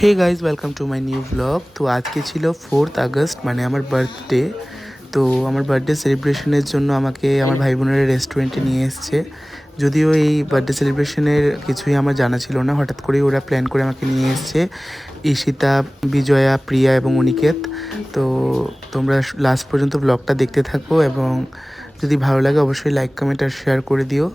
Hey guys welcome to my new blog. তো আজকে ছিল 4th আগস্ট, মানে আমার বার্থডে। তো আমার বার্থডে সেলিব্রেশনের জন্য আমাকে আমার ভাই বোনেরা রেস্টুরেন্টে নিয়ে এসছে। যদিও এই বার্থডে সেলিব্রেশনের কিছুই আমার জানা ছিল না, হঠাৎ করেই ওরা প্ল্যান করে আমাকে নিয়ে এসছে, ঈশিতা, বিজয়া, প্রিয়া এবং অনিকেত। তো তোমরা লাস্ট পর্যন্ত ব্লগটা দেখতে থাকো এবং যদি ভালো লাগে অবশ্যই লাইক, কমেন্ট আর শেয়ার করে দিও।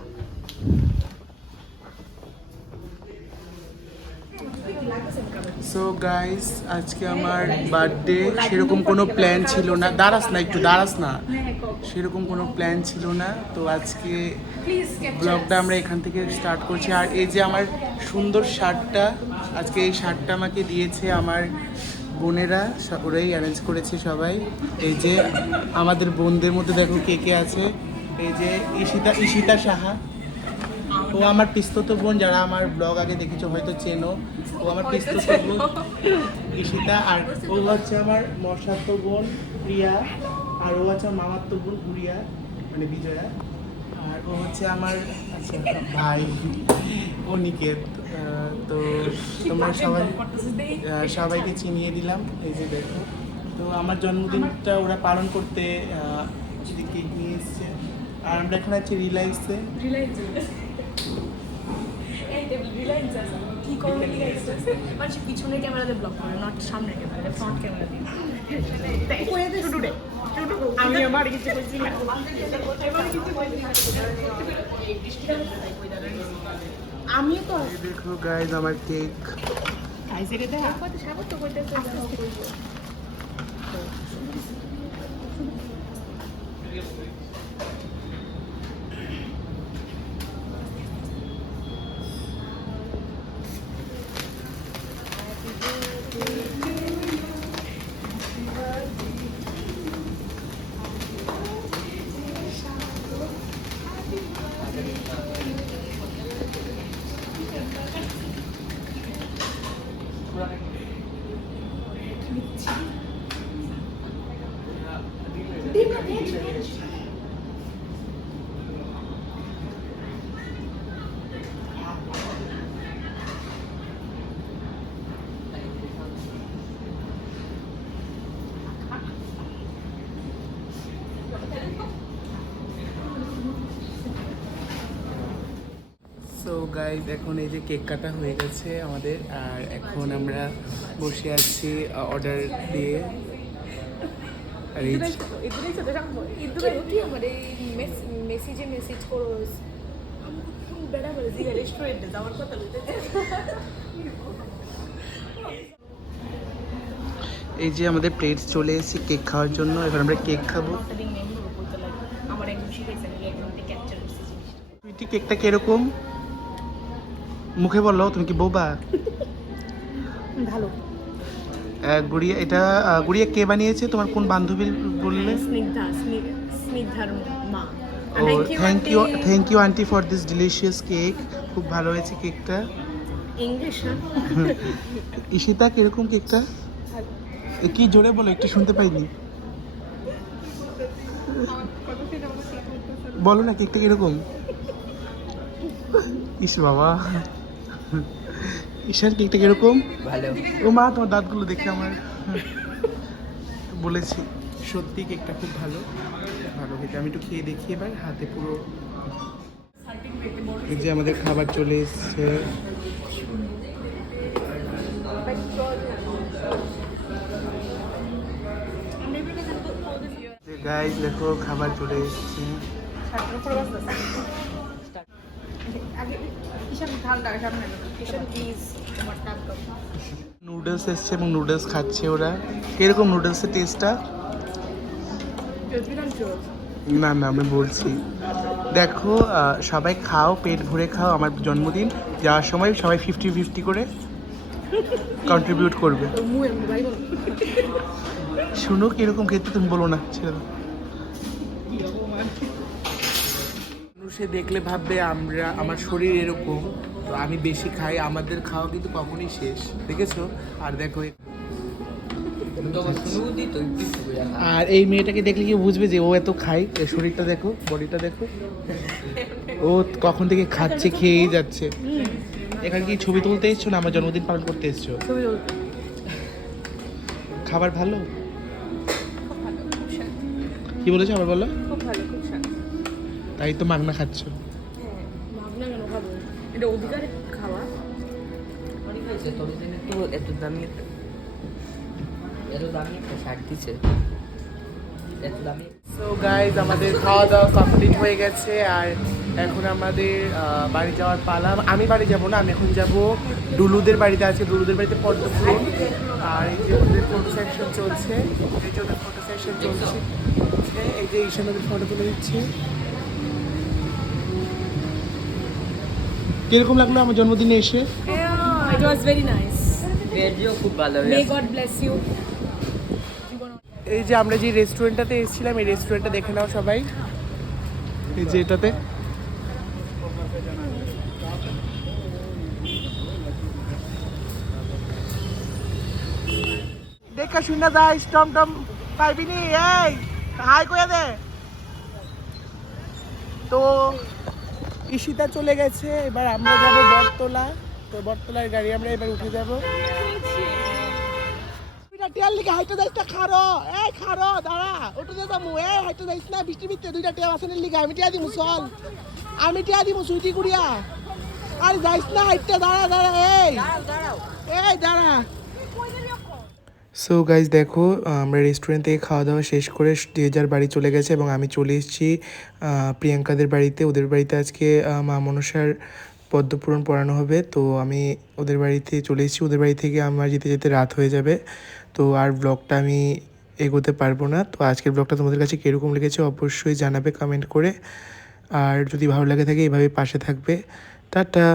সো গাইস, আজকে আমার বার্থডে, সেরকম কোনো প্ল্যান ছিল না। দাঁড়াস না, সেরকম কোনো প্ল্যান ছিল না। তো আজকে ব্লগটা আমরা এখান থেকে স্টার্ট করছি। আর এই যে আমার সুন্দর শার্টটা, আজকে এই শার্টটা আমাকে দিয়েছে আমার বোনেরা, ওরাই অ্যারেঞ্জ করেছে সবাই। এই যে আমাদের বোনদের মধ্যে দেখো কে কে আছে। এই যে ঈশিতা সাহা, ও আমার পিস্তত বোন, যারা আমার ব্লগ আগে দেখেছো হয়তো চেনো। ও আমার পিস্তত বোন ঈশিতা, আর ও হচ্ছে আমার মশাত বোন প্রিয়া, আর ও হচ্ছে আমার মামাতো বোন গুড়িয়া, মানে বিজয়া। আর ও হচ্ছে আমার ভাই অনিকেত। তো তোমরা সবাইকে চিনিয়ে দিলাম। এই যে দেখো, তো আমার জন্মদিনটা ওরা পালন করতে কেক নিয়ে এসছে। আর আমরা এখন আছি রিলায়েন্সে। কি করবে মানে পিছনের ক্যামেরাতে ব্লক করে, নট সামনের ক্যামেরা, ফ্রন্ট ক্যামেরা দিয়ে। আমি আবার কিছু বলছি না, আমি তো দেখো গাইজ আমার কেক। খাইছে রে দেখা কত স্বাগত কইতেছে। সো গাইজ, এখন এই যে কেক কাটা হয়ে গেছে আমাদের, আর এখন আমরা বসে আছি অর্ডার দিয়ে। আর এই ইদুরাই সাথে রাখবো, ইদুরাই কি আমার এই মেসেজ করো, আমি খুব বেড়া বলে জিগা রেস্টুরেন্টে যাওয়ার কথা বলতে। এই যে আমাদের প্লেটস চলে এসেছে কেক খাওয়ার জন্য। এবার আমরা কেক খাবো। আমার একদম শিখাইছে একদম ক্যাপচার করছে। সুইটি, কেকটা কিরকম? মুখে বললো, তুমি কি বোবা? ভালো। গুড়িয়া, এটা গুড়িয়া কে বানিয়েছে? তোমার কোন বান্ধবী বললে? স্নিগ্ধার মা। ও, thank you aunty for this delicious cake. খুব ভালো হয়েছে কেকটা। ইংলিশ না? ঈশিতা, কিরকম কেকটা? কি জোরে বলো, একটু শুনতে পাইনি। বলো না কেকটা কিরকম। ইস বাবা, ঈশার কেকটা কিরকম? ভালো। ও মা, তোমার দাঁতগুলো দেখে আমার বলেছি। সত্যি কেকটা খুব ভালো, ভালো খেতে। আমি একটু খেয়ে দেখি এবার, হাতে পুরো। এই যে আমাদের খাবার চলে এসছে। গাইস দেখো, খাবার চলে এসছে। নুডলস এসছে এবং নুডলস খাচ্ছে ওরা। কিরকম নুডলসের টেস্টটা? না না, আমি বলছি, দেখো সবাই খাও, পেট ভরে খাও। আমার জন্মদিন, যাওয়ার সময় সবাই 50-50 করে কন্ট্রিবিউট করবে। শুনো কিরকম খেতে, তুমি বলো না, ছেড়ে দাও। সে দেখলে ভাববে আমার শরীর এরকম, তো আমি বেশি খাই। আমাদের খাওয়া কিন্তু কখনই শেষ, দেখেছো? আর দেখো, আর এই মেয়েটাকে দেখলে কি বুঝবে যে ও এত খায়? শরীরটা দেখো, বডিটা দেখো, ও কখন থেকে খাচ্ছে, খেয়েই যাচ্ছে। এখানে কি ছবি তুলতে এসছো না আমার জন্মদিন পালন করতে এসছো? ছবি তুলতে। খাবার ভালো? খুব ভালো, খুব স্বাদ। কি বলেছো আবার বলো? খুব ভালো, খুব স্বাদ। তাই তো মাগনা খাচ্ছো। হ্যাঁ, ভাবনা কেন খাবো? এটা অধিকারে খাওয়া। অনেক হয়েছে তোর জন্য একটু এত দামি একটা শার্ট দিচ্ছে, এত দামি। সো গাইজ আমাদের খাওয়া দাওয়া কমপ্লিট হয়ে গেছে আর এখন আমাদের বাড়ি যাওয়ার পালা। আমি বাড়ি যাব না, আমি এখন যাব ডুলুদের বাড়িতে। আছে ডুলুদের বাড়িতে পদ্মফুল আর এই যে ওদের ফটো সেকশন চলছে, এই যে ওদের ফটো সেকশন চলছে, এই যে ঈশান ওদের ফটো তুলে দিচ্ছে। কিরকম লাগলো আমার জন্মদিনে এসে? It was very nice. ভেজও খুব ভালো May হয়েছে। God bless you. এই যে আমরা যে রেস্টুরেন্টটাতে এসেছিলাম, এই রেস্টুরেন্টটা দেখে নাও সবাই। এই যে এটাতে দেখা শুনে যাই টম টম পাইবিনি। এই হাই করে দে। তো ঈশিতা চলে গেছে, এবার আমরা যাব বটতলা। তো বটতলার গাড়ি আমরা এবার উঠে যাব। টিয়ার লিগে হাইটে যাইস না, খারো এই খারো দাঁড়া, ওটা দিয়ে যাবো। এই হাইটে যাইস না, বৃষ্টি বিতে দুইটা টিয়া বাসনের লিগে। আমি টিয়া দিমু, চল আমি টিয়া দিমু, সুইটি গুড়িয়া। আর যাইস না হাইটে, দাঁড়া দাঁড়া, এই দাঁড়া। সো গাইজ দেখো, আমরা রেস্টুরেন্ট থেকে খাওয়া দাওয়া শেষ করে যে যার বাড়ি চলে গেছে এবং আমি চলে এসেছি প্রিয়াঙ্কাদের বাড়িতে। ওদের বাড়িতে আজকে মা মনসার পদ্মপুরাণ পড়ানো হবে, তো আমি ওদের বাড়িতে চলে এসেছি। ওদের বাড়ি থেকে আমার যেতে যেতে রাত হয়ে যাবে, তো আর ব্লগটা আমি এগোতে পারবো না। তো আজকের ব্লগটা তোমাদের কাছে কীরকম লেগেছে অবশ্যই জানাবে কমেন্ট করে, আর যদি ভালো লাগে থাকে এইভাবে পাশে থাকবে। টাটা।